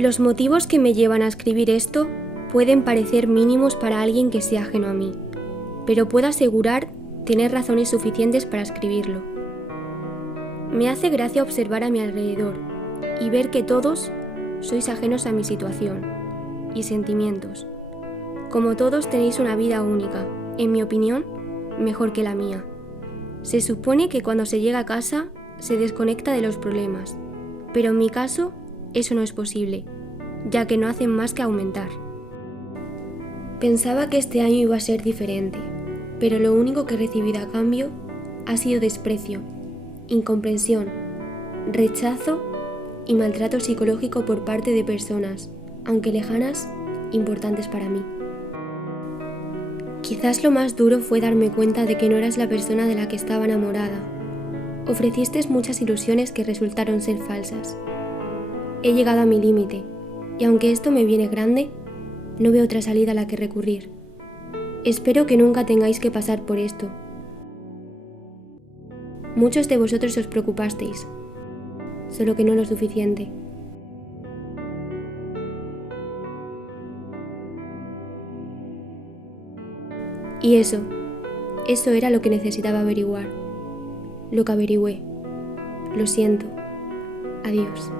Los motivos que me llevan a escribir esto pueden parecer mínimos para alguien que sea ajeno a mí, pero puedo asegurar tener razones suficientes para escribirlo. Me hace gracia observar a mi alrededor y ver que todos sois ajenos a mi situación y sentimientos. Como todos tenéis una vida única, en mi opinión, mejor que la mía. Se supone que cuando se llega a casa se desconecta de los problemas, pero en mi caso eso no es posible, ya que no hacen más que aumentar. Pensaba que este año iba a ser diferente, pero lo único que he recibido a cambio ha sido desprecio, incomprensión, rechazo y maltrato psicológico por parte de personas, aunque lejanas, importantes para mí. Quizás lo más duro fue darme cuenta de que no eras la persona de la que estaba enamorada. Ofreciste muchas ilusiones que resultaron ser falsas. He llegado a mi límite, y aunque esto me viene grande, no veo otra salida a la que recurrir. Espero que nunca tengáis que pasar por esto. Muchos de vosotros os preocupasteis, solo que no lo suficiente. Y eso era lo que necesitaba averiguar. Lo que averigüé. Lo siento. Adiós.